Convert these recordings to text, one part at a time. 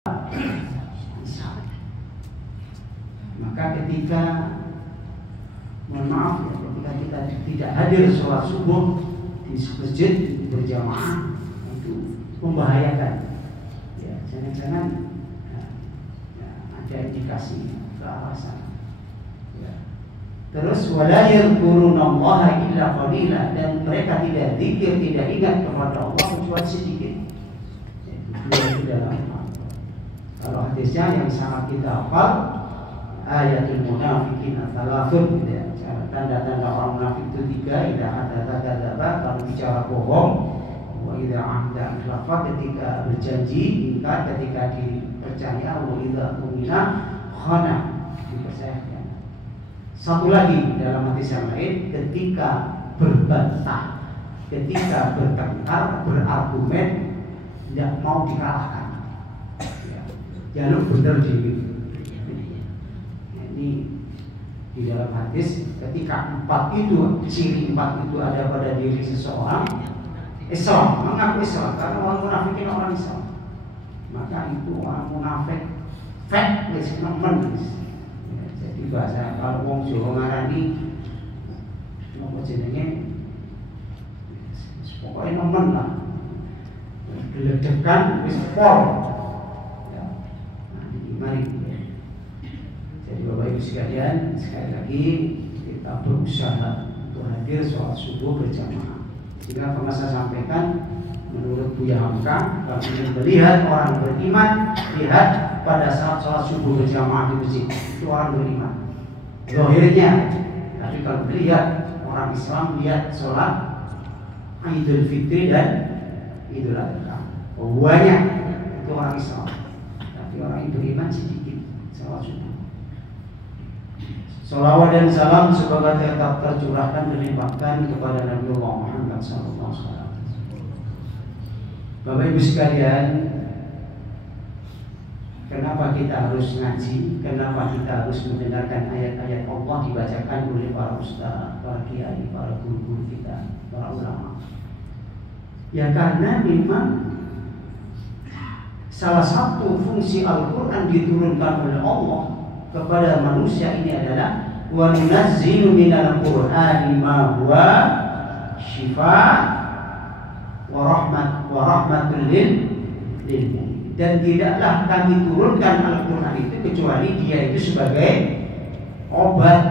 Maka ketika mohon maaf ya, ketika kita tidak hadir sholat subuh di masjid berjamaah, itu membahayakan. Ya, jangan-jangan ada indikasi ke arah sana. Ya. Terus wala yadhkurunallaha illa qalila, dan mereka tidak zikir, tidak ingat kepada Allah kecuali sedikit. Itu dalam kalau hadisnya yang sangat kita hafal, ayatul munafiqin tsalatsun, gitu ya. Tanda-tanda orang munafik itu 3, idza hadatsa kadzdzaba, kalau bicara bohong, wa idza ahda akhlafa, ketika berjanji ingkar, ketika dipercaya, wa idza tumina khana, dipercayakan. Satu lagi dalam hadis yang lain, ketika berbantah, ketika bertengkar, berargumen, tidak mau dikalahkan. Jalur benar di ini di dalam hadis, ketika 4 itu, ciri 4 itu ada pada diri seseorang, Islam, mengaku Islam, karena orang munafik orang Islam, maka itu orang munafik fake nemen. Jadi bahasa kalau wong Jawa ngarani apa jenenge, pokoknya nemen lah, geledekan wis pol. Mari, jadi Bapak Ibu sekalian, sekali lagi kita berusaha untuk hadir sholat subuh berjamaah. Sehingga pernah saya sampaikan, menurut Buya Hamka, kalau ingin melihat orang beriman, lihat pada saat sholat subuh berjamaah di masjid, itu orang beriman. Zahirnya, tapi kalau melihat orang Islam, lihat sholat Idul Fitri dan Idul Adha, buahnya itu orang Islam. Orang yang beriman sedikit. Salat subuh. Salawat dan salam semoga tetap tercurahkan dan dilimpahkan kepada Nabi Muhammad SAW. Bapak Ibu sekalian, kenapa kita harus ngaji? Kenapa kita harus mendengarkan ayat-ayat Allah dibacakan oleh para ustaz, para kiai, para guru-guru kita, para ulama? Ya karena memang salah satu fungsi Al-Quran diturunkan oleh Allah kepada manusia ini adalah wa nunazzilu minal Qur'ani ma huwa syifaa wa rahmatul lil mu'minin. Dan tidaklah kami turunkan Al-Quran itu kecuali dia itu sebagai obat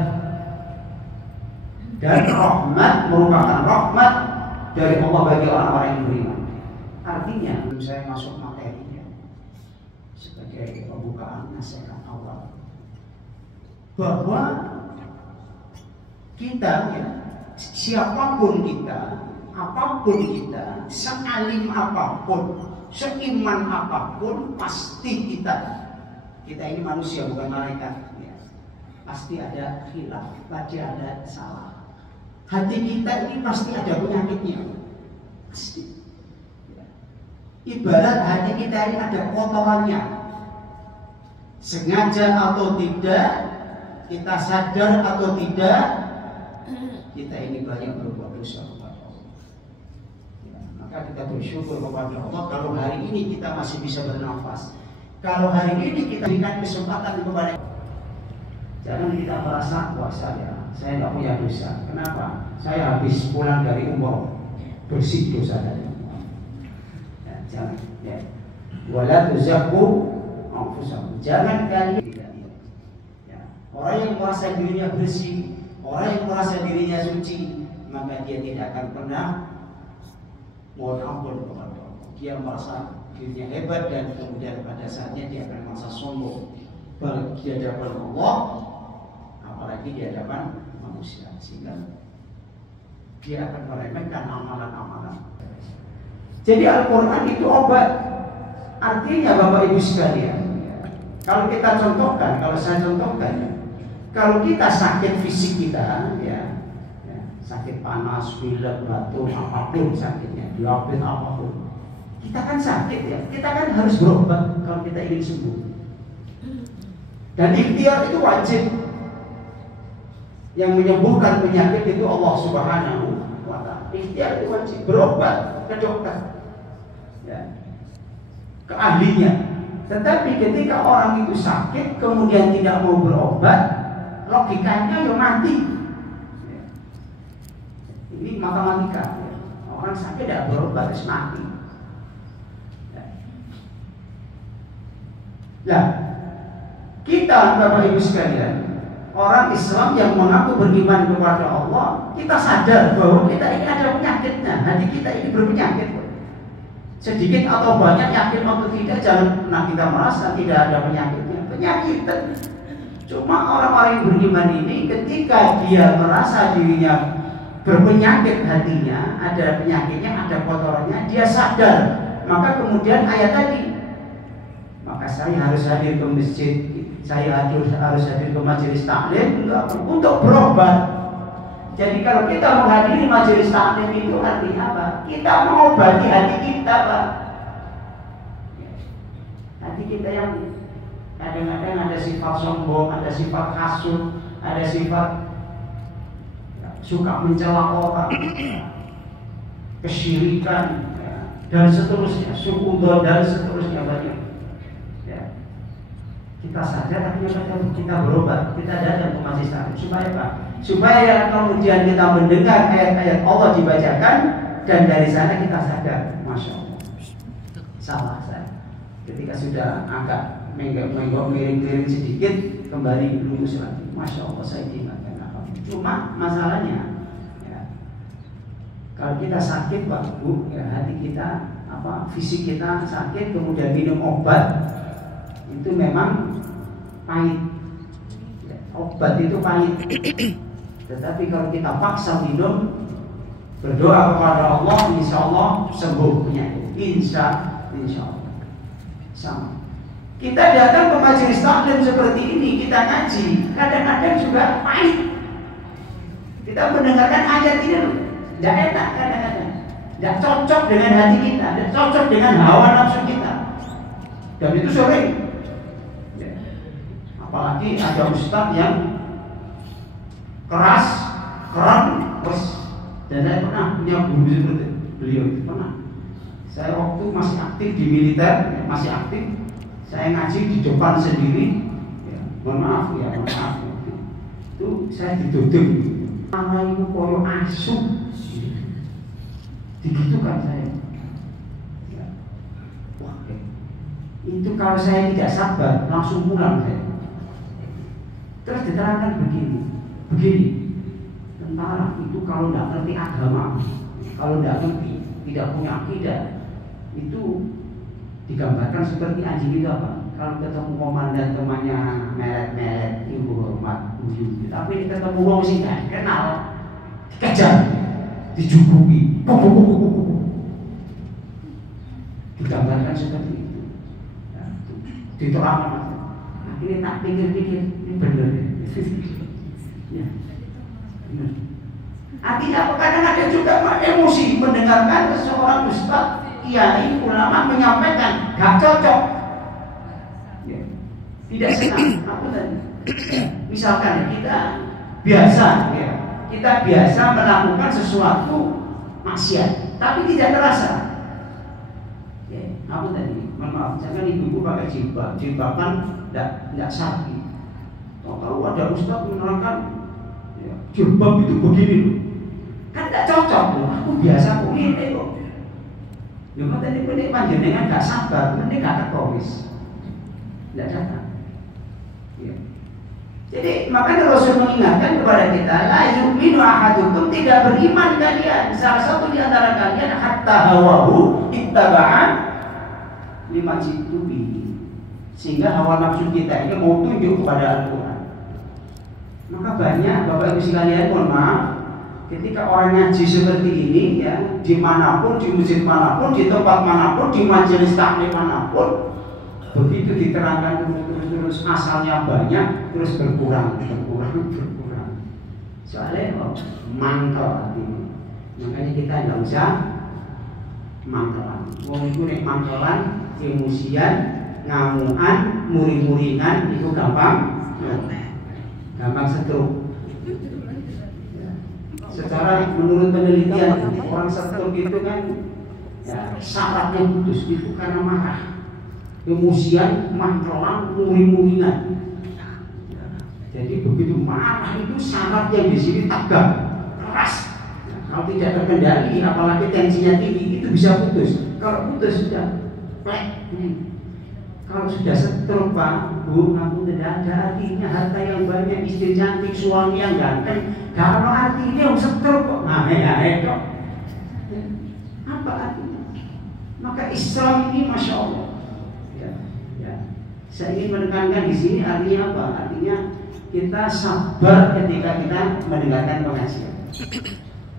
dan rahmat, merupakan rahmat dari Allah bagi orang-orang yang beriman. Artinya, saya masuk materi sebagai pembukaan nasihat awal, bahwa kita ya, siapapun kita, apapun kita, sealim apapun, seiman apapun, pasti kita ini manusia bukan malaikat ya. Pasti ada khilaf, pasti ada salah. Hati kita ini pasti ada penyakitnya, pasti. Ibarat hati kita ini ada kotorannya, sengaja atau tidak, kita sadar atau tidak, kita ini banyak berbuat dosa kepada Allah. Ya, maka kita bersyukur kepada Allah kalau hari ini kita masih bisa bernafas, kalau hari ini kita berikan kesempatan kepada. Jangan kita merasa wah saya nggak punya dosa. Kenapa? Saya habis pulang dari umroh, bersih dosa dari. Jangan ya. Wala tuzakku anfusakum. Jangan kalian ya. Orang yang merasa dirinya bersih, orang yang merasa dirinya suci, maka dia tidak akan pernah mohon ampun kepada Allah. Dia merasa dirinya hebat dan kemudian pada saatnya dia akan merasa sombong baik di hadapan Allah, apalagi di hadapan manusia, sehingga dia akan meremehkan amalan-amalan. Jadi Al-Quran itu obat. Artinya Bapak Ibu sekalian, kalau kita contohkan, kalau saya contohkan, kalau kita sakit fisik kita, ya sakit panas, pilek, batuk, apapun sakitnya, diabetes apapun, kita kan sakit ya, kita kan harus berobat kalau kita ingin sembuh. Dan ikhtiar itu wajib. Yang menyembuhkan penyakit itu Allah Subhanahu wa Ta'ala. Ikhtiar itu wajib, berobat ke dokter. Ya, ke ahlinya. Tetapi ketika orang itu sakit kemudian tidak mau berobat, logikanya ya mati. Ini matematika. Orang sakit tidak berobat harus mati. Nah, kita Bapak Ibu sekalian, orang Islam yang mengaku beriman kepada Allah, kita sadar bahwa kita ini ada penyakitnya. Hati kita ini berpenyakit. Sedikit atau banyak, yakin atau tidak, jangan pernah kita merasa tidak ada penyakitnya. Penyakitan. Cuma orang-orang yang beriman ini ketika dia merasa dirinya berpenyakit hatinya, ada penyakitnya, ada kotorannya, dia sadar. Maka kemudian ayat tadi, maka saya harus hadir ke masjid, saya harus hadir ke majelis taklim untuk berobat. Jadi kalau kita menghadiri majelis taklim itu artinya apa? Kita mengobati hati kita, Pak. Hati kita yang kadang-kadang ada sifat sombong, ada sifat hasud, ada sifat suka mencela orang, kesyirikan, dan seterusnya, suudzon dan seterusnya banyak. Kita sadar artinya kita berobat, kita datang ke majelis taklim supaya apa? Supaya kemudian kita mendengar ayat-ayat Allah dibacakan dan dari sana kita sadar, masya Allah, salah saya. Ketika sudah agak menggok miring-miring sedikit, kembali lurus lagi, masya Allah saya diingatkan. Cuma masalahnya, ya, kalau kita sakit Pak Bu, ya, hati kita, fisik kita sakit, kemudian minum obat, itu memang pahit. Ya, obat itu pahit. Tetapi kalau kita paksa minum, berdoa kepada Allah, insya Allah sembuh penyakit. Insya Allah. Sama. Kita datang ke majelis taklim seperti ini, kita ngaji, kadang-kadang juga pahit. Kita mendengarkan ayat ini, tidak enak kadang-kadang, tidak cocok dengan hati kita, tidak cocok dengan hawa nafsu kita. Dan itu sering. Apalagi ada ustadz yang keras, keren, dan saya pernah punya guru seperti beliau, pernah. Saya waktu masih aktif di militer, masih aktif, saya ngaji di depan sendiri, ya, mohon maaf ya, itu saya diduduk, nama itu koyo asu, digitukan saya. Ya. Wah, itu kalau saya tidak sabar, langsung pulang saya. Terus diterangkan begini, tentara itu kalau tidak ngerti agama, kalau tidak ngerti, tidak punya akidah, itu digambarkan seperti anjing itu apa? Kalau ketemu komandan temannya meret-meret, ibu hormat, tapi ketemu wong sing gak kenal, dikejar, dijubuki, digambarkan seperti itu. Diterangkan. Ini tak pikir-pikir, ini benar ya. Benar. Artinya apa? Kadang-kadang juga emosi mendengarkan seseorang ustaz, kiai, ulama menyampaikan gak cocok, ya. Tidak senang. Apa tadi? Misalkan kita biasa, ya, kita biasa melakukan sesuatu maksiat, tapi tidak terasa. Ya, apa tadi? Mohon maaf, jangan ibu-ibu pakai jilbab, jilbaban tidak sakit. Tahu ada ustaz menerangkan ya, jilbab itu begini loh. Kan tidak cocok loh. Aku biasa kok ini kok. Ya tadi ini panjenengan gak sabar, ini gak terkomis. Tidak datang. Ya. Jadi makanya Rasul mengingatkan kepada kita, la yu'minu ahadukum, tidak beriman kalian. Salah satu di antara kalian hatta hawahu ittaba'an lima jitu bihi. Sehingga hawa nafsu kita ini mau tunjuk kepada Al-Quran. Maka banyak Bapak Ibu sekalian, mohon maaf, ketika orang ngaji seperti ini, ya, dimanapun, di masjid manapun, di tempat manapun, di majelis taklim manapun, begitu diterangkan terus asalnya banyak, terus berkurang. Soalnya mangkel artinya. Makanya kita nggak usah mangkelan. Wong itu nek mangkelan, emosian, ngamuan, muring-muringan itu gampang stroke. Secara menurut penelitian orang stroke itu kan ya, sarafnya putus itu karena marah. emosian, mangkelan, muring-muringan. Jadi begitu marah itu sarafnya di sini tegang, keras. Kalau tidak terkendali, apalagi tensinya tinggi, itu bisa putus. Kalau putus sudah plek. Kalau sudah stroke, Pak, Bu, kamu tidak ada artinya harta yang banyak, istri cantik, suami yang ganteng. Kalau artinya stroke kok. Nah, itu apa artinya? Maka Islam ini, masya Allah. Ya. Saya ingin menekankan di sini artinya apa? Artinya kita sabar ketika kita mendengarkan pengajian.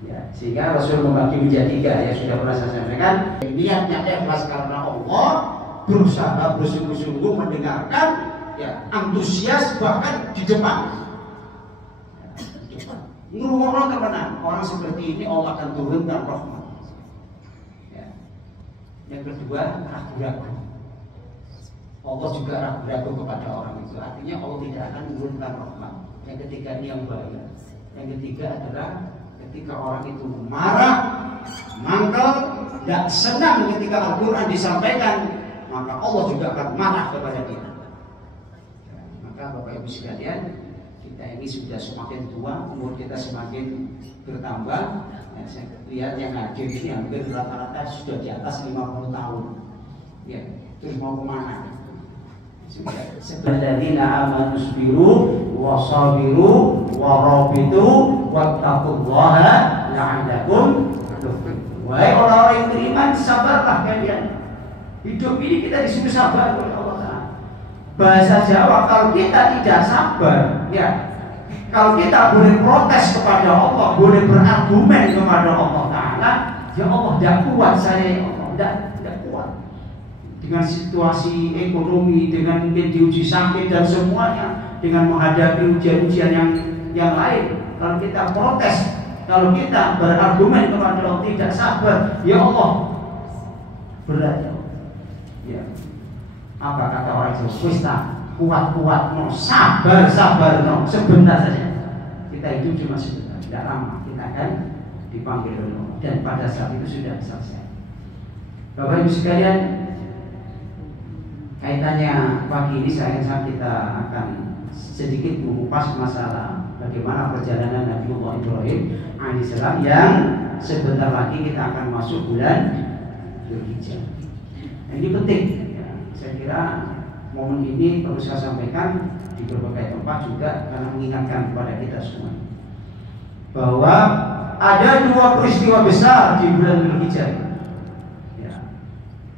Ya, sehingga Rasul membagi menjadi 3 ya, sudah pernah saya sampaikan. Niatnya ikhlas karena Allah, berusaha bersungguh-sungguh mendengarkan, ya, antusias bahkan di depan. Nurul teman, orang seperti ini Allah akan turunkan rahmat. Ya. Yang kedua, ragu-ragu. Allah juga ragu-ragu kepada orang itu. Artinya Allah tidak akan menurunkan rahmat. Yang ketiga ini yang bahaya. Yang ketiga adalah ketika orang itu marah, mangkel, tidak senang ketika Al-Quran disampaikan, maka Allah juga akan marah kepada dia. Ya, maka Bapak Ibu sekalian, kita ini sudah semakin tua, umur kita semakin bertambah. Ya, saya lihat yang hadir ini hampir rata-rata sudah di atas 50 tahun. Ya, terus mau kemana? Alladzina amanu sabiru wa sabiru wa rabitu wattaqullaha la'allakum tuflihun. Wahai orang-orang yang beriman, sabarlah kalian. Hidup ini kita disuruh sabar oleh Allah Ta'ala. Bahasa Jawa, kalau kita tidak sabar, ya, kalau kita boleh protes kepada Allah, boleh berargumen kepada Allah Ta'ala, ya Allah, tidak kuat saya, ya Allah, tidak kuat. Dengan situasi ekonomi, dengan mungkin diuji sakit dan semuanya, dengan menghadapi ujian-ujian yang lain. Kalau kita protes, kalau kita berargumen kepada Allah, tidak sabar, ya Allah, berat ya Allah. Ya. Apa kata orang Jawa? Wista, kuat-kuat, no, sabar, no, sebentar saja. Kita itu cuma sebentar, tidak lama kita akan dipanggil oleh Allah, dan pada saat itu sudah selesai. Bapak Ibu sekalian, kaitannya pagi ini kita akan sedikit mengupas masalah bagaimana perjalanan Nabiullah Ibrahim alaihissalam yang sebentar lagi kita akan masuk bulan Dzulhijjah. Ini penting. Ya, saya kira momen ini perlu saya sampaikan di berbagai tempat juga karena mengingatkan kepada kita semua bahwa ada 2 peristiwa besar di bulan Dzulhijjah. Ya.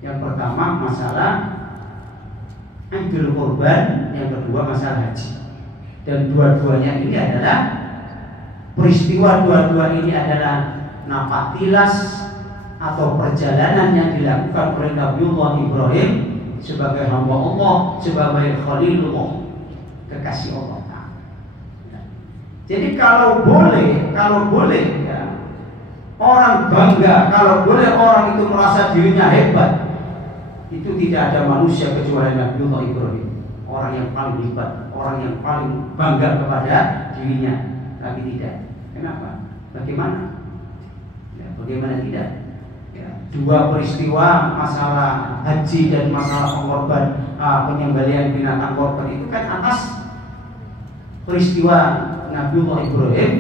Yang pertama masalah Idul Kurban, yang kedua masalah haji. Dan dua-duanya ini adalah peristiwa, dua-dua ini adalah napatilas atau perjalanan yang dilakukan oleh Nabiullah Ibrahim sebagai hamba Allah, sebagai Khalilullah, kekasih Allah. Jadi kalau boleh ya, orang bangga, kalau boleh orang itu merasa dirinya hebat, itu tidak ada manusia kecuali Nabiullah Ibrahim, orang yang paling hebat, orang yang paling bangga kepada dirinya. Tapi tidak. Kenapa? Bagaimana? Ya, bagaimana tidak? Ya, 2 peristiwa masalah haji dan masalah pengorban, penyembelihan binatang korban itu kan atas peristiwa Nabiullah Ibrahim,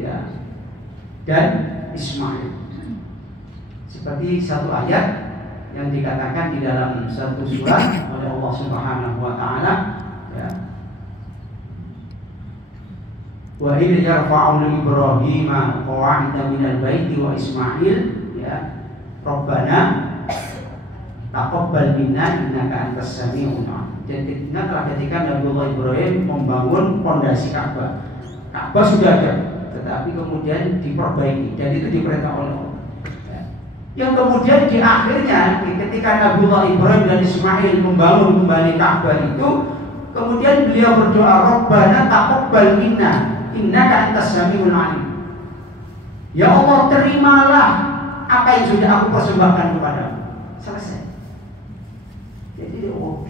ya, dan Ismail. Seperti satu ayat yang dikatakan di dalam satu surat oleh Allah Subhanahu wa taala, ya. Wa idh yarfa'u Ibrahim qawa'ida minal baiti wa Ismail, ya, Rabbana taqabbal minna innaka antas samiul alim. Jadi ingatlah ketika Nabiullah Ibrahim membangun pondasi Ka'bah. Ka'bah sudah ada, tetapi kemudian diperbaiki dan itu diperintah oleh Allah. Yang kemudian di akhirnya ketika Nabiullah Ibrahim dan Ismail membangun kembali Ka'bah itu, kemudian beliau berdoa, Rabbana taqabbal minna innaka antas samiul alim. Ya Allah, terimalah apa yang sudah aku persembahkan kepadamu. Selesai. Jadi oh,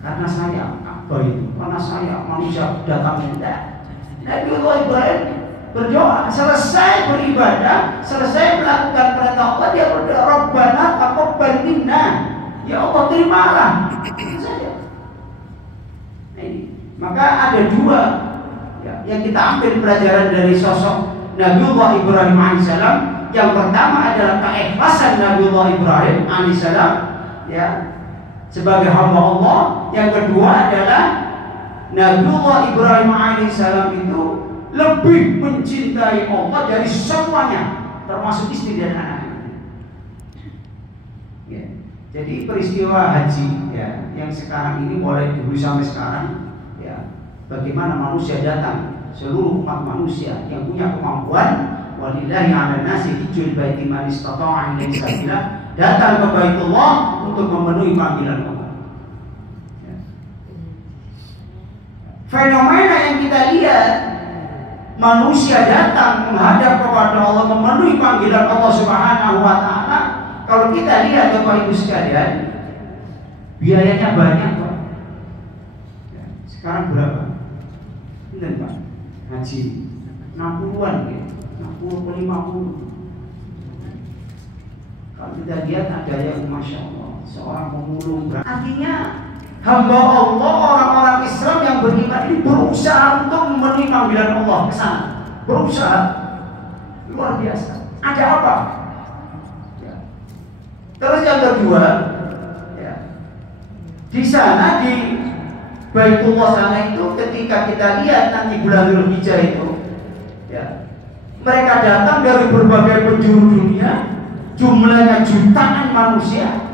karena saya Ka'bah itu, karena saya manusia datang tidak. Nabiullah Ibrahim berdoa, selesai beribadah, selesai melakukan perintah Allah, dia berdoa, Rabbana taqabbal minna ya Allah terimalah saja. Nah, ini. Maka ada dua ya, yang kita ambil pelajaran dari sosok Nabiullah Ibrahim alaihissalam. Yang pertama adalah keikhlasan Nabiullah Ibrahim alaihissalam ya, sebagai hamba Allah. Yang kedua adalah Nabiullah Ibrahim alaihissalam itu lebih mencintai Allah dari semuanya, termasuk istri dan anak-anak. Ya. Jadi peristiwa haji ya, yang sekarang ini mulai dulu sampai sekarang ya, bagaimana manusia datang, seluruh umat manusia yang punya kemampuan, walillahi 'alan nasi hijjul baiti man istata'a ilaihi sabila, datang ke Baitullah untuk memenuhi panggilan Allah. Ya. Fenomena yang kita lihat, manusia datang menghadap kepada Allah, memenuhi panggilan Allah Subhanahu wa taala. Kalau kita lihat Bapak Ibu sekalian, biayanya banyak Pak. Ya, sekarang berapa? Benar Pak? Haji 60-an ya, 60 ke 50. Kalau kita lihat ada yang Masya Allah, seorang pemulung. Artinya hamba Allah, orang-orang Islam yang beriman ini berusaha untuk memenuhi panggilan Allah ke sana. Berusaha luar biasa. Ada apa? Ya. Terus yang kedua, ya, di sana di Baitullah sana itu, ketika kita lihat nanti bulan Dzulhijjah itu, ya, mereka datang dari berbagai penjuru dunia, jumlahnya jutaan manusia.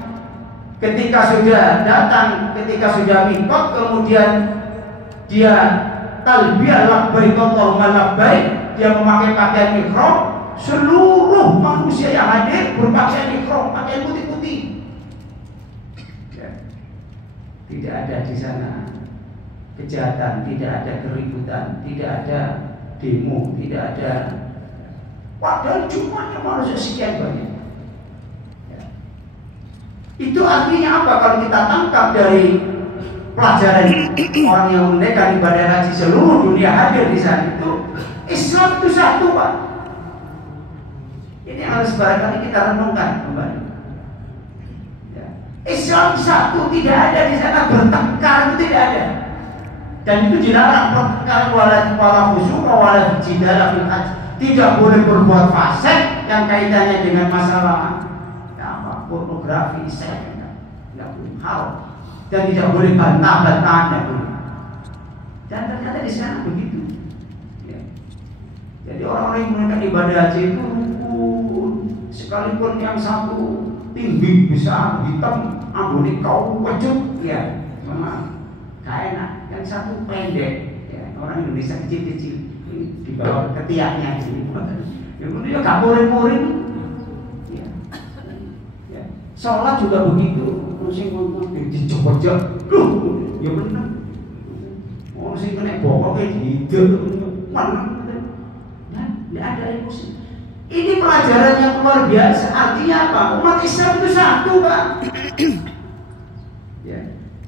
Ketika sudah datang, ketika sudah mikot, kemudian dia talbiyah labbaik Allahumma labbaik, dia memakai pakaian ihram, seluruh manusia yang hadir berpakaian ihram, pakaian putih-putih. Ya. Tidak ada di sana kejahatan, tidak ada keributan, tidak ada demo, tidak ada. Padahal jumlahnya manusia sekian banyak. Itu artinya apa? Kalau kita tangkap dari pelajaran orang yang menunaikan ibadah haji seluruh dunia hadir di sana itu, Islam itu satu Pak. Ini harus barangkali kita renungkan kembali. Ya. Islam satu, tidak ada di sana bertengkar, itu tidak ada. Dan itu dilarang pertengkaran wala fusuq wala jidal fil hajj. Tidak boleh berbuat fasik yang kaitannya dengan masalah pornografi, seks, tidak boleh hal, dan tidak boleh bantah-bantahan, tidak boleh. Dan ternyata di sana begitu. Ya. Jadi orang-orang yang menunaikan ibadah haji itu rukun, sekalipun yang satu tinggi besar hitam, ambune kau pecut, ya memang gak enak. Yang satu pendek, ya, orang Indonesia kecil-kecil di bawah ketiaknya, yang kemudian gak muring-muring. Sholat juga begitu, sing dijok-jok, ya benar. Orang sing kena bokok kayak gitu, mana? Nah, tidak ada emosi. Ini pelajaran yang luar biasa. Artinya apa? Umat Islam itu satu, Pak. Ya.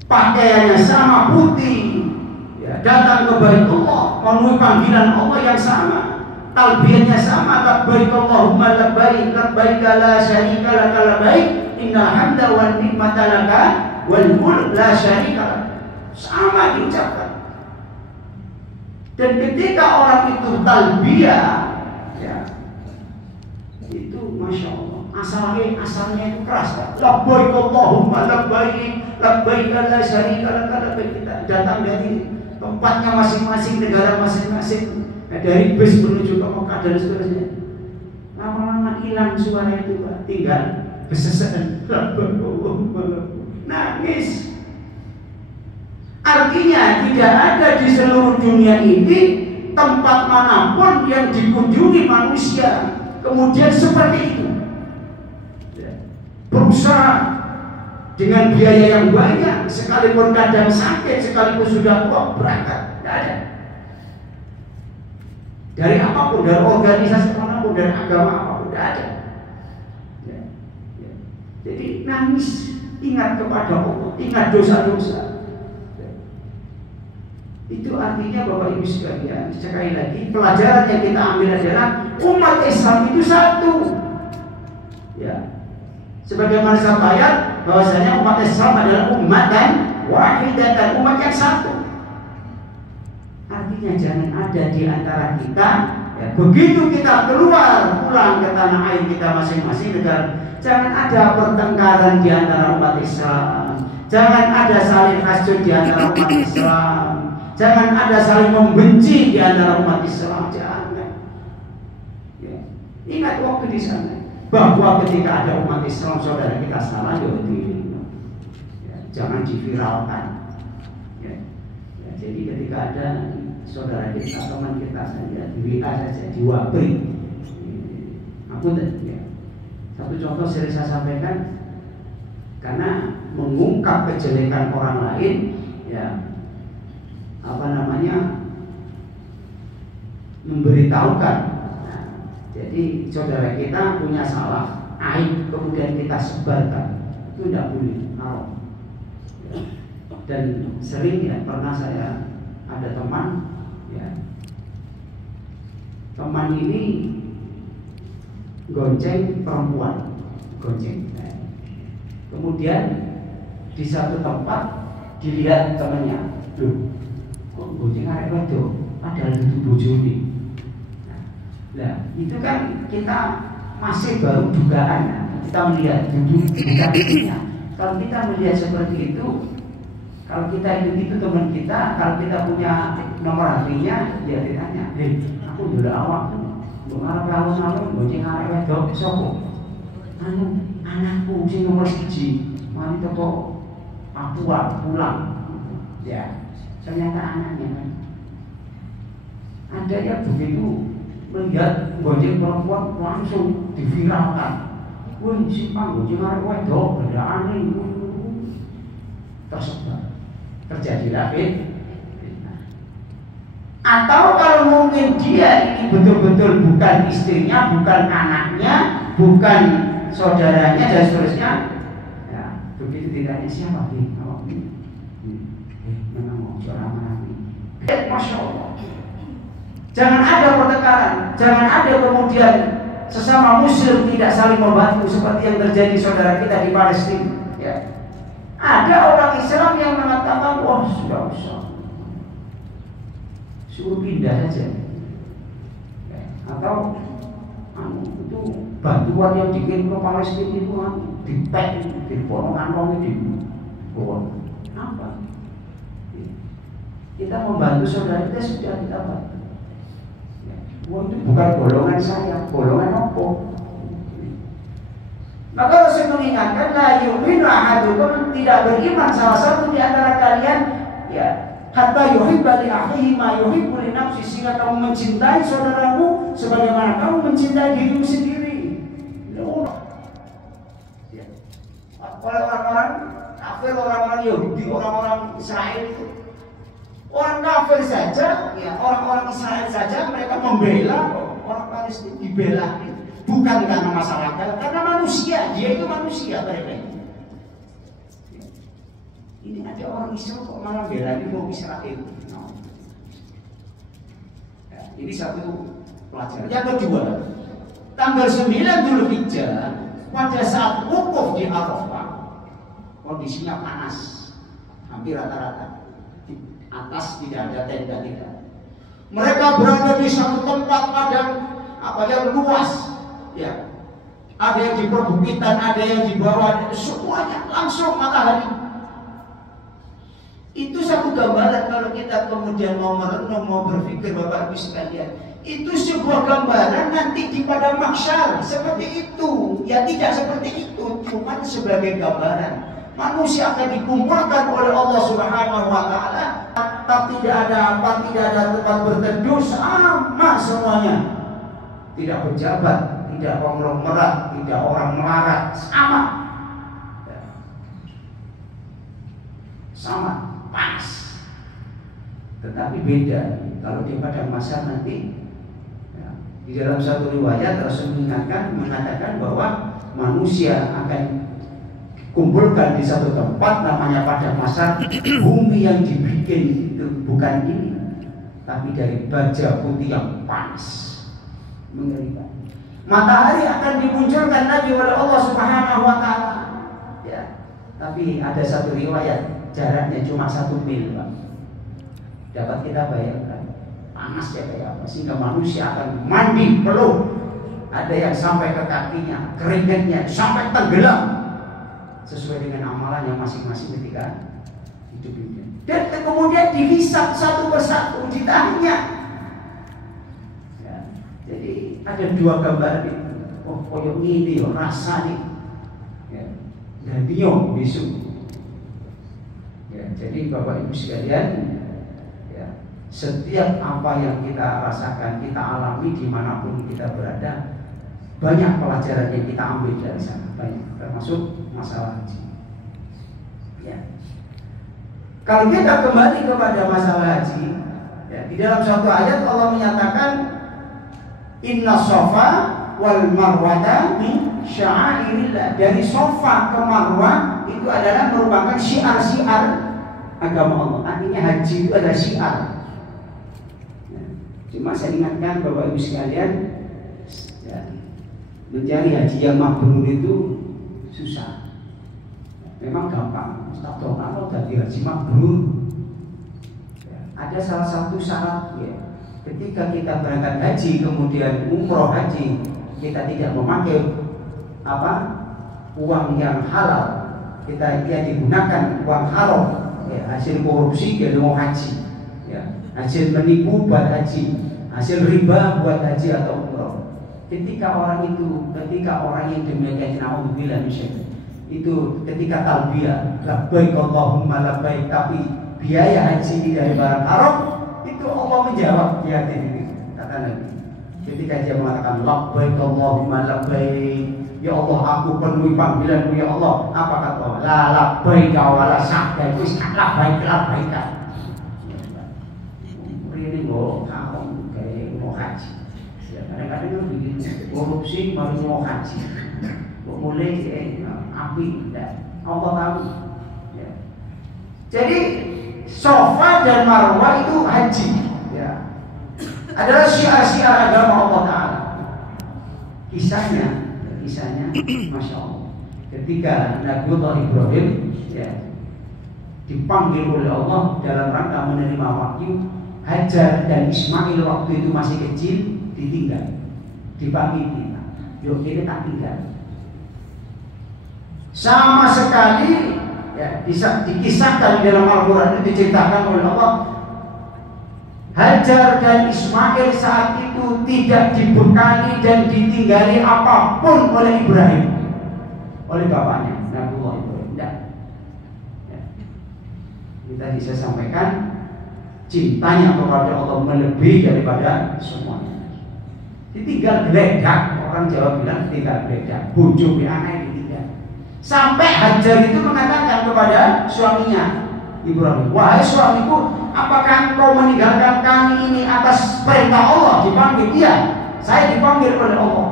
Pakaiannya sama, putih. Ya. Datang ke Baitullah, memenuhi panggilan Allah yang sama. Talbiyahnya sama, labbaik Allahumma labbaik, labbaik la syarika laka labbaik. Innal hamda wan ni'mata laka wal mulk la syarika lak. Sama diucapkan. Dan ketika orang itu talbiyah, ya, itu Masya Allah, asalnya itu keras Pak. Labbaik Allahumma labbaik, labbaik la syarika laka labbaik. Kita datang dari tempatnya masing-masing, negara masing-masing, dari bis menuju ke Mekah dan seterusnya. Lama-lama hilang suara itu Pak, tinggal kesesatan, nangis. Artinya tidak ada di seluruh dunia ini tempat manapun yang dikunjungi manusia kemudian seperti itu. Berusaha dengan biaya yang banyak, sekalipun kadang sakit, sekalipun sudah tua berangkat, tidak ada. Dari apapun, dari organisasi manapun, dari agama apapun, tidak ada. Jadi nangis, ingat kepada Allah, ingat dosa-dosa. Itu artinya Bapak Ibu sekalian, sekali lagi pelajaran yang kita ambil adalah umat Islam itu satu. Ya. Sebagaimana saya bayar, bahwasanya umat Islam adalah umat dan wahidatan, umat yang satu. Artinya jangan ada di antara kita ya, begitu kita keluar pulang ke tanah air kita masing-masing negara, jangan ada pertengkaran di antara umat Islam, jangan ada saling hasud di antara umat Islam, jangan ada saling membenci di antara umat Islam, jangan. Ya. Ingat waktu di sana bahwa ketika ada umat Islam saudara kita salah ya, jangan diviralkan. Ya. Ya, jadi ketika ada saudara kita, teman kita saja di WA saja diwabri, aku ya. Satu contoh sering saya sampaikan, karena mengungkap kejelekan orang lain, ya memberitahukan. Nah, jadi saudara kita punya salah, aib, kemudian kita sebarkan, itu tidak boleh, haram. Ya. Dan sering ya pernah saya ada teman, ya teman ini gonceng perempuan, gonceng. Nah, kemudian di satu tempat dilihat temannya, loh, kok gonceng arek wedok, padahal itu bojone. Nah, itu kan kita masih baru dugaan, ya. Kita melihat bukan istrinya. Kalau kita melihat seperti itu, kalau kita itu teman kita, kalau kita punya nomor HP-nya, dia ditanya, aku udah awak tuh. Mengarap lawan-lawan, gonceng arek wedok, sopo? Anakku sing nomor 1, mari teko Papua pulang. Ya, ternyata anaknya kan. Ada yang begitu melihat gonceng perempuan langsung diviralkan. Wih, simpang gonceng arek wedok, beda aneh. Tersebar, terjadilah atau kalau mungkin dia ini betul-betul bukan istrinya, bukan anaknya, bukan saudaranya dan seterusnya, ya begitu ditanya siapa nih? Oh, memang mau seorang anak ini. Masya Allah. Jangan ada pertengkaran, jangan ada kemudian sesama muslim tidak saling membantu seperti yang terjadi saudara kita di Palestina. Ya. Ada orang Islam yang mengatakan, wah sudah usah. Suruh pindah saja, ya, atau itu bantuan yang dikirim ke Palestina itu dipek, dipotong-potong, dibawa apa? Kita membantu saudara kita sudah kita bantu. Ya, itu bukan golongan saya, golongan apa? Maka Rasul mengingatkan, la yu'minu ahadukum, tidak beriman salah satu di antara kalian, ya. Hatta yuhibba li akhihi ma yuhibbu li nafsi, sehingga kamu mencintai saudaramu sebagaimana kamu mencintai dirimu sendiri. Ya. Oleh orang-orang kafir, orang-orang Yahudi, orang-orang Israel itu, orang kafir saja, ya orang-orang Israel saja mereka membela orang Palestina, dibela bukan karena masalah, karena manusia, dia itu manusia mereka itu. Ini ada orang Islam kok malah bela mau Israel. No. Ya, ini satu pelajaran. Yang kedua, tanggal 9 Dzulhijjah pada saat wukuf di Arafah, kondisinya panas, hampir rata-rata. Di atas tidak ada tenda, tidak. Mereka berada di satu tempat padang yang luas, ya. Ada yang di perbukitan, ada yang di bawah, semuanya langsung matahari. Itu satu gambaran kalau kita kemudian mau merenung, mau berpikir Bapak Ibu sekalian, itu sebuah gambaran nanti di padang mahsyar seperti itu. Ya tidak seperti itu, cuma sebagai gambaran. Manusia akan dikumpulkan oleh Allah Subhanahu wa taala, tapi tidak ada apa, tidak ada tempat berteduh, sama semuanya. Tidak pejabat, tidak konglomerat, tidak orang melarat, sama. Sama. Panas, tetapi beda kalau di padang mahsyar nanti, ya, di dalam satu riwayat Rasul mengatakan bahwa manusia akan kumpulkan di satu tempat namanya padang mahsyar. Bumi yang dibikin itu bukan ini, tapi dari baja putih yang panas, mengerikan. Matahari akan dimunculkan lagi oleh Allah Subhanahu wa taala, ya. Tapi ada satu riwayat jaraknya cuma 1 mil, Pak. Dapat kita bayangkan panasnya kayak apa, sehingga manusia akan mandi peluh. Ada yang sampai ke kakinya, keringetnya sampai tenggelam sesuai dengan amalannya masing-masing ketika hidup ini. Dan kemudian dihisap satu persatu, ditanya. Ya, jadi ada 2 gambar ini. Oh, koyok ini rasa nih. Ya, dan biong besok. Ya, jadi Bapak Ibu sekalian, ya, setiap apa yang kita rasakan, kita alami dimanapun kita berada, banyak pelajaran yang kita ambil dari sana, banyak, termasuk masalah haji. Ya. Kalau kita kembali kepada masalah haji, ya, di dalam suatu ayat Allah menyatakan Inna Safa wal Marwata min sya'airillah. Dari Safa ke Marwah itu adalah merupakan syiar-syiar agama Allah. Artinya haji itu adalah syiar. Ya. Cuma saya ingatkan Bapak Ibu sekalian, ya, mencari haji yang mabrur itu susah. Memang gampang, Ustaz kalau dari haji mabrur, ya, ada salah satu syarat, ya, ketika kita berangkat haji kemudian umroh haji, kita tidak memakai uang yang halal, kita digunakan uang haram, ya, hasil korupsi dia mau haji, ya, hasil menipu buat haji, hasil riba buat haji atau umroh. Ketika orang yang demikian, naudzubillah min, itu ketika talbiyah labbaik Allahumma labbaik, tapi biaya haji dari barang haram, itu Allah menjawab di hati ini, kata Nabi. Ketika dia mengatakan labbaik Allahumma labbaik, ya Allah aku penuhi panggilanmu ya Allah, apa kata Allah? La labbaik wa la sa'daik, wis labbaik labbaik. Ini kok kamu kayak mau haji. Ya, kadang-kadang kan begini, korupsi baru mau haji. Mulai api, Allah tahu. Ya. Jadi Safa dan Marwah itu haji, ya, adalah syiar-syiar agama Allah Taala. Kisahnya, masya Allah. Ketika Nabiullah Ibrahim, ya, dipanggil oleh Allah dalam rangka menerima wahyu, Hajar dan Ismail waktu itu masih kecil ditinggal, dipanggil kita. Yuk ini tak tinggal. Sama sekali, ya, dikisahkan di dalam Al-Quran itu diceritakan oleh Allah, Hajar dan Ismail saat itu tidak dibekali dan ditinggali apapun oleh Ibrahim, oleh bapaknya Nabiullah Ibrahim. Ya. Kita bisa sampaikan cintanya kepada Allah melebihi daripada semuanya. Ditinggal geledak, orang Jawa bilang ditinggal geledak, bojo anak ditinggal. Sampai Hajar itu mengatakan kepada suaminya Ibrahim, wahai suamiku, apakah engkau meninggalkan kami ini atas perintah Allah? Dipanggil, iya, saya dipanggil oleh Allah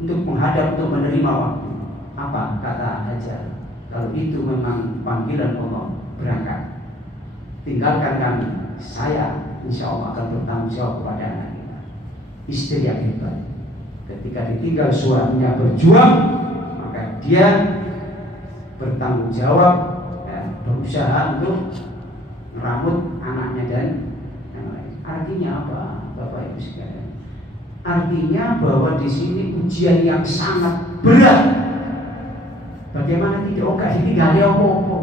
untuk menghadap, untuk menerima waktu. Apa kata Hajar? Kalau itu memang panggilan Allah, berangkat, tinggalkan kami, saya insya Allah akan bertanggung jawab kepada anak kita. Istri yang hebat, ketika ditinggal suaminya berjuang, maka dia bertanggung jawab, ya, berusaha untuk merawat anaknya dan yang lain. Artinya apa, Bapak Ibu sekalian? Artinya bahwa di sini ujian yang sangat berat. Bagaimana tidak? Oh, gak ditinggali apa-apa.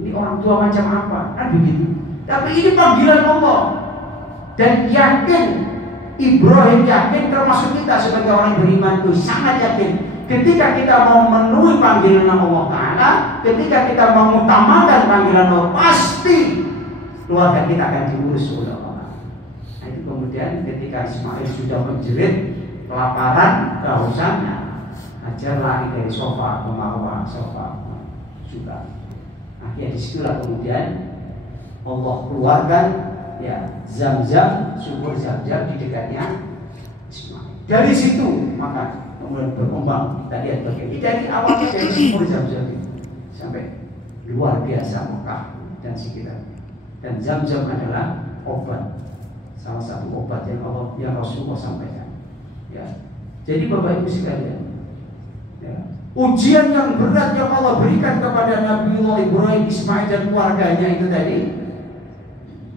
Ini orang tua macam apa? Kan begitu. Tapi ini panggilan Allah. Dan yakin, Ibrahim yakin, termasuk kita sebagai orang beriman itu sangat yakin. Ketika kita mau memenuhi panggilan Allah Ta'ala, ketika kita mengutamakan panggilan Allah, pasti keluarga kita akan diurus oleh Allah. Nah, itu kemudian ketika Ismail sudah menjerit kelaparan, kehausan, Hajar lari dari Safa ke Marwah, Safa juga. Akhirnya disitulah kemudian Allah keluarkan, ya, Zam-Zam, sumber Zam-Zam di dekatnya Ismail. Dari situ maka kemudian berkembang. Kita lihat bagaimana dari awalnya dari sumber Zam-Zam sampai luar biasa Mekah dan sekitarnya. Dan Zam-Zam adalah obat, salah satu obat yang Rasulullah sampaikan. Ya. Jadi Bapak Ibu sekalian, ya, Ujian yang berat yang Allah berikan kepada Nabiullah Ibrahim, Ismail dan keluarganya itu tadi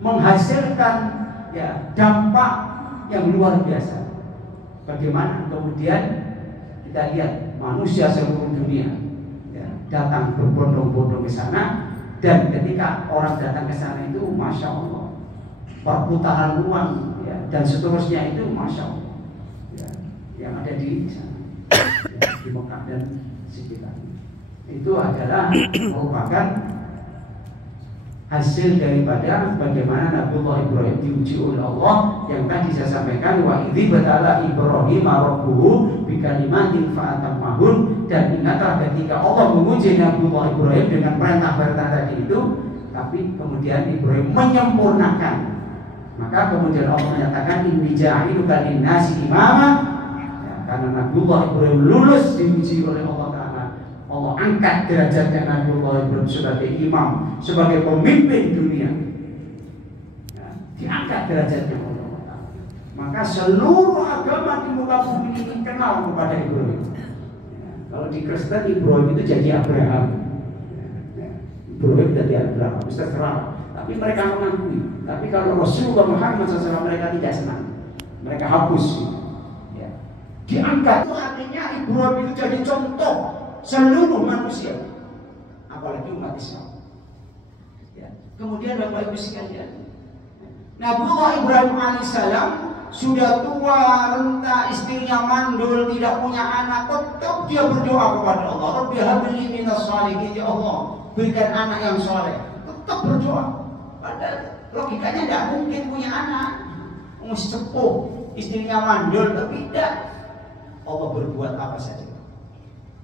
menghasilkan ya dampak yang luar biasa. Bagaimana kemudian kita lihat manusia seluruh dunia ya, datang berbondong-bondong ke sana, dan ketika orang datang ke sana itu masya Allah perputaran uang ya, dan seterusnya itu masya Allah ya, yang ada di sana ya, di Mekah dan sekitarnya itu adalah merupakan hasil daripada bagaimana Nabiullah Ibrahim diuji oleh Allah yang tadi saya sampaikan, wa idzi batala Ibrahim rabbuhu bikalimatin fa'atammahun, dan ingatlah ketika Allah menguji Nabiullah Ibrahim dengan perintah-perintah tadi itu, tapi kemudian Ibrahim menyempurnakan. Maka kemudian Allah menyatakan inni ja'iluka linnasi imama ya, karena Nabiullah Ibrahim lulus diuji oleh Allah Ta'ala. Allah angkat derajatnya Nabiullah Ibrahim sebagai imam, sebagai pemimpin dunia ya, diangkat derajatnya oleh Allah Ta'ala. Maka seluruh agama di muka bumi ini kenal kepada Ibrahim ya, kalau di Kristen Ibrahim itu jadi Abraham ya, Ibrahim jadi Abraham, terserah. Tapi mereka mengakui. Tapi kalau Rasulullah Muhammad SAW mereka tidak senang, mereka hapus ya. Diangkat itu artinya Ibrahim itu jadi contoh seluruh manusia, apalagi umat Islam ya. Kemudian Bapak Ibu sekalian, Nabiullah Ibrahim alaihissalam sudah tua, renta, istrinya mandul, tidak punya anak, tetap dia berdoa kepada Allah, Rabbi habli minas shalihin, ya Allah berikan anak yang soleh, tetap berdoa. Padahal logikanya tidak mungkin punya anak, masih sepuh, istrinya mandul, tapi tidak. Allah berbuat apa saja,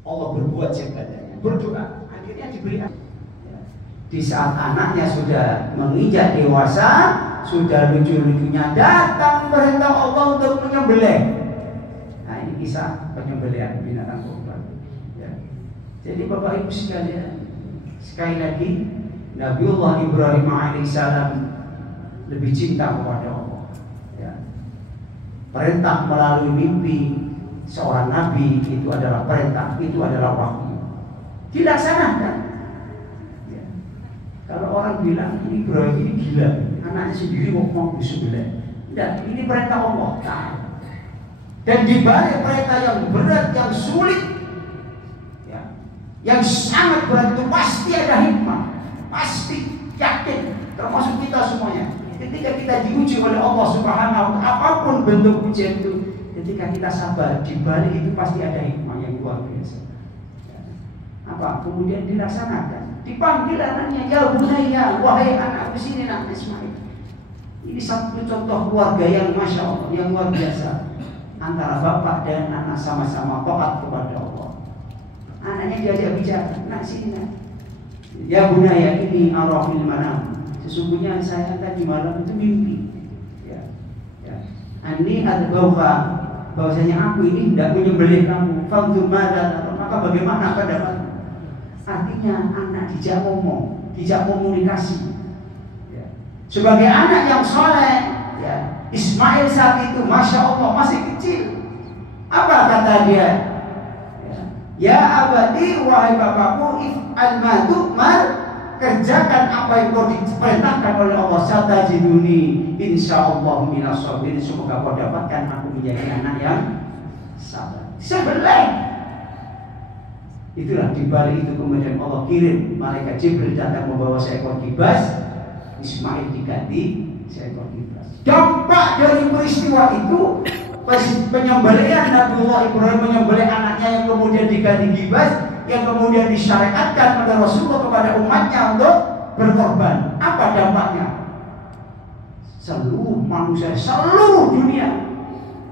Allah berbuat seadanya, berdoa, akhirnya diberi anak. Di saat anaknya sudah menginjak dewasa, sudah lucu-lucunya, datang perintah Allah untuk menyembelih. Nah ini kisah penyembelihan binatang kurban ya. Jadi Bapak Ibu sekalian, sekali lagi Nabiullah Ibrahim alaihissalam lebih cinta kepada Allah ya. Perintah melalui mimpi seorang nabi itu adalah perintah, itu adalah wahyu, dilaksanakan ya. Kalau orang bilang ini Ibrahim ini gila, anaknya sendiri mau disembelih, tidak, ini perintah Allah Ta'ala. Dan dibalik perintah yang berat, yang sulit ya, yang sangat berat itu pasti ada hikmah, pasti, yakin, termasuk kita semuanya. Ketika kita diuji oleh Allah Subhanahu wa ta'ala, apapun bentuk ujian itu, ketika kita sabar, di balik itu pasti ada hikmah yang luar biasa. Apa? Kemudian dilaksanakan. Dipanggil anaknya, ya bunayya, wahai anakku sini nak Ismail. Ini satu contoh keluarga yang masya Allah, yang luar biasa. Antara bapak dan anak sama-sama taat kepada Allah. Anaknya diajak bicara, nak sini nak. Ya bunayya ini arafil manam. Sesungguhnya saya tadi malam itu mimpi. Ya, ya. Ani adbauha, bahwasanya aku ini tidak menyembelih kamu. Fanzur mada, maka bagaimana pendapatmu? Artinya anak dijak ngomong, dijak komunikasi. Ya. Sebagai anak yang soleh, ya, Ismail saat itu masya Allah masih kecil. Apa kata dia? Ya abadi, wahai bapakku, if'al ma kerjakan apa yang kau diperintahkan oleh Allah. Satajiduni insyaallah minas sabirin. Semoga kau dapatkan aku menjadi anak yang sabar. Sebelah itulah dibalik itu kemudian Allah kirim malaikat Jibril datang membawa seekor kibas. Ismail diganti seekor kibas. Dampak dari peristiwa itu, penyembelihan Nabiullah Ibrahim menyembelih anaknya yang kemudian diganti kibas, yang kemudian disyariatkan oleh Rasulullah kepada umatnya untuk berkorban. Apa dampaknya? Seluruh manusia, seluruh dunia,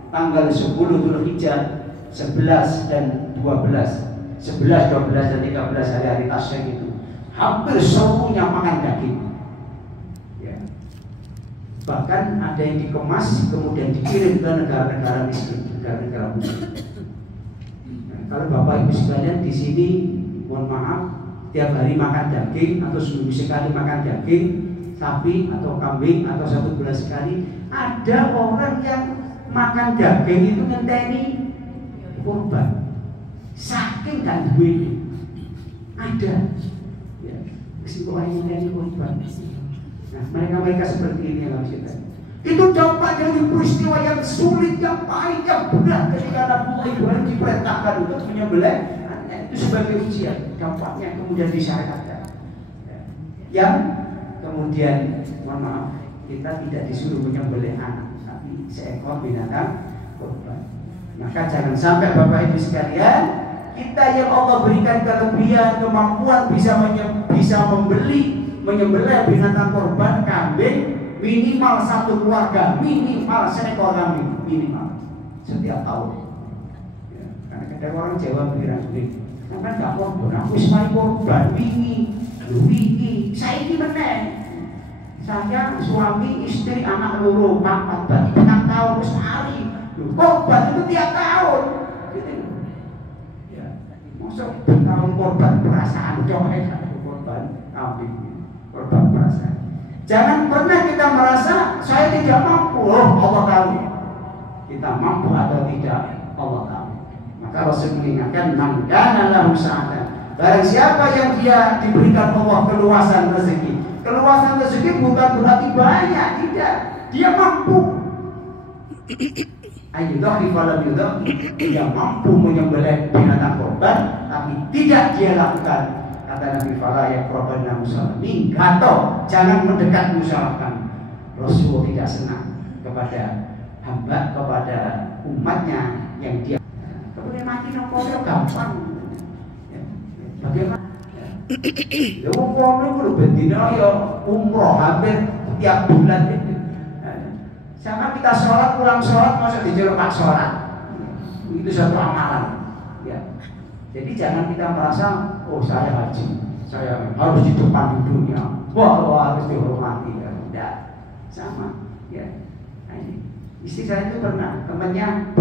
tanggal 10 Dzulhijjah, 11 dan 12, 11, 12 dan 13 hari-hari tasyrik itu hampir seluruhnya makan daging ya. Bahkan ada yang dikemas kemudian dikirim ke negara-negara miskin, negara-negara muslim. Kalau Bapak Ibu sekalian di sini, mohon maaf, tiap hari makan daging atau seminggu sekali makan daging, sapi atau kambing atau 1 bulan sekali, ada orang yang makan daging itu ngenteni kurban. saking kan duwe ada ya risiko ini korban. Nah mereka seperti ini yang harus kita. Itu dampak dari peristiwa yang sulit, yang pahit, yang berat ketika Nabi Ibrahim diperintahkan untuk menyembelih itu sebagai ujian. Dampaknya kemudian disyariatkan. Yang kemudian mohon maaf kita tidak disuruh menyembelih anak, tapi seekor binatang kurban. Maka jangan sampai Bapak Ibu sekalian, kita yang Allah berikan kelebihan, kemampuan bisa menyembelih binatang kurban, kambing minimal satu keluarga, minimal seekor kambing minimal setiap tahun. Ya, karena kadang orang Jawa bilang, kan nggak korban, aku semai korban, wingi, saya ini meneng. Saya suami, istri, anak loro, papat, berarti 6 tahun terus hari. Korban itu tiap tahun. Gitu. Ya, masuk tahun korban perasaan, coba korban kambing, korban perasaan. Jangan pernah kita merasa saya tidak mampu. Oh, Allah tahu. Kita mampu atau tidak, Allah tahu. Maka Rasul mengingatkan, man kana lahu sa'atan. Barang siapa yang dia diberikan Allah keluasan rezeki. Keluasan rezeki bukan berarti banyak, tidak. Dia mampu. Ayyudahi falam yudahi. Dia mampu menyembelih binatang korban, tapi tidak dia lakukan. Kata Nabi Fala ya korbanna musalah minggato, jangan mendekat musalahkan. Rasul tidak senang kepada hamba, kepada umatnya yang dia kemudian mati nongkolnya gampang. Bagaimana? Ya wong itu bendina ya umroh hampir tiap bulan itu. Sama kita sholat, pulang sholat masa dijeluk pak sholat. Itu satu amalan. Ya. Jadi jangan kita merasa, oh saya haji, saya harus di depan di dunia, wah harus dihormati, ya tidak sama, ya. Nah, ini istri saya itu pernah temannya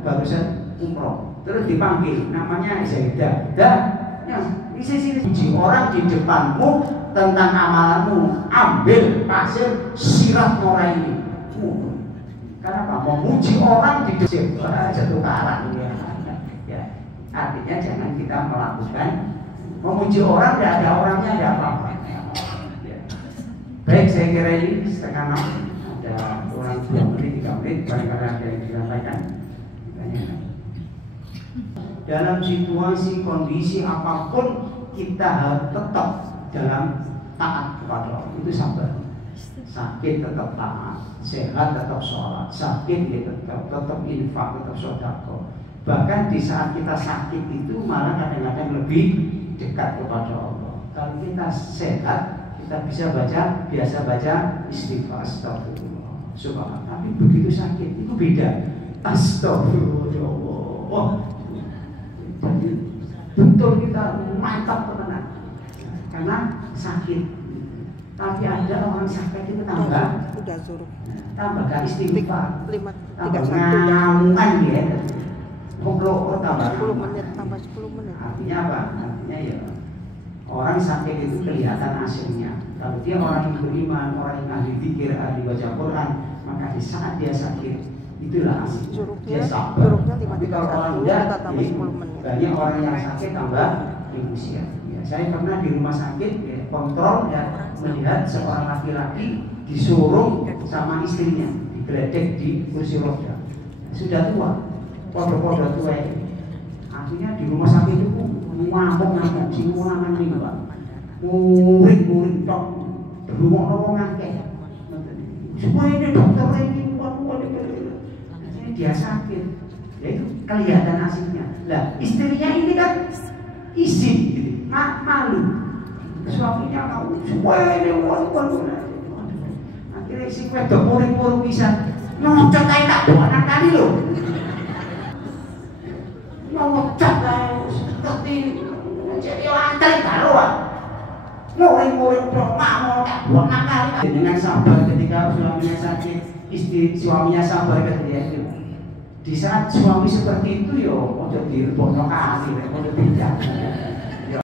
barusan umroh, terus dipanggil, namanya Zaidah, ya, sini puji orang di depanmu tentang amalanmu, ambil pasir sirat norai ini. Kenapa? Memuji orang di depan jatuh karang, ya. Artinya jangan kita melakukan memuji orang, tidak ada orangnya, ada apa-apa. Ya. Baik, saya kira ini setengah 6, ada kurang 2 menit, 3 menit, barangkali ada yang disampaikan. Dalam situasi kondisi apapun kita harus tetap dalam taat kepada Allah. Itu sabar. Sakit tetap taat, sehat tetap sholat, sakit ya tetap infak, tetap sedekah. Bahkan di saat kita sakit itu malah kadang-kadang lebih dekat kepada Allah. Kalau kita sehat, kita biasa baca istighfar, astagfirullah, subhanallah. Tapi begitu sakit itu beda. Astagfirullah, ya Allah. Jadi betul kita mantap teman, karena sakit. Tapi ada orang sakit itu tambah gak istighfar, tambah ngamungan dia. Kalau tambah 10 menit, tambah 10 menit. Artinya apa? Artinya ya orang sakit itu kelihatan hasilnya. Kalau dia orang yang beriman, orang yang ahli zikir, ahli baca Quran, maka di saat dia sakit itulah hasil. Dia sabar. Tapi kalau orang udah banyak orang yang sakit tambah usia. Ya, saya pernah di rumah sakit ya, kontrol ya, melihat seorang laki-laki disuruh sama istrinya digeledek di kursi roda. Sudah tua. Pada tua ini, akhirnya di rumah sakit itu ngamuk simulangan nih Pak, murid tok, berumur ngakeh. Semua ini dokter ini akhirnya dia sakit, ya itu kelihatan hasilnya. Lah istrinya ini kan izin, gitu. Malu, suaminya tahu semua ini akhirnya si wedok murid bisa nyocok kayak tak buat kali loh. Ngocok seperti jadi lantai karuan, murid dong mau tak buat nakal. Dengan sabar ketika suaminya sakit, suaminya sabar ketika itu. Di saat suami seperti itu yo, mau jadi bodoh kali, mau jadi bijak.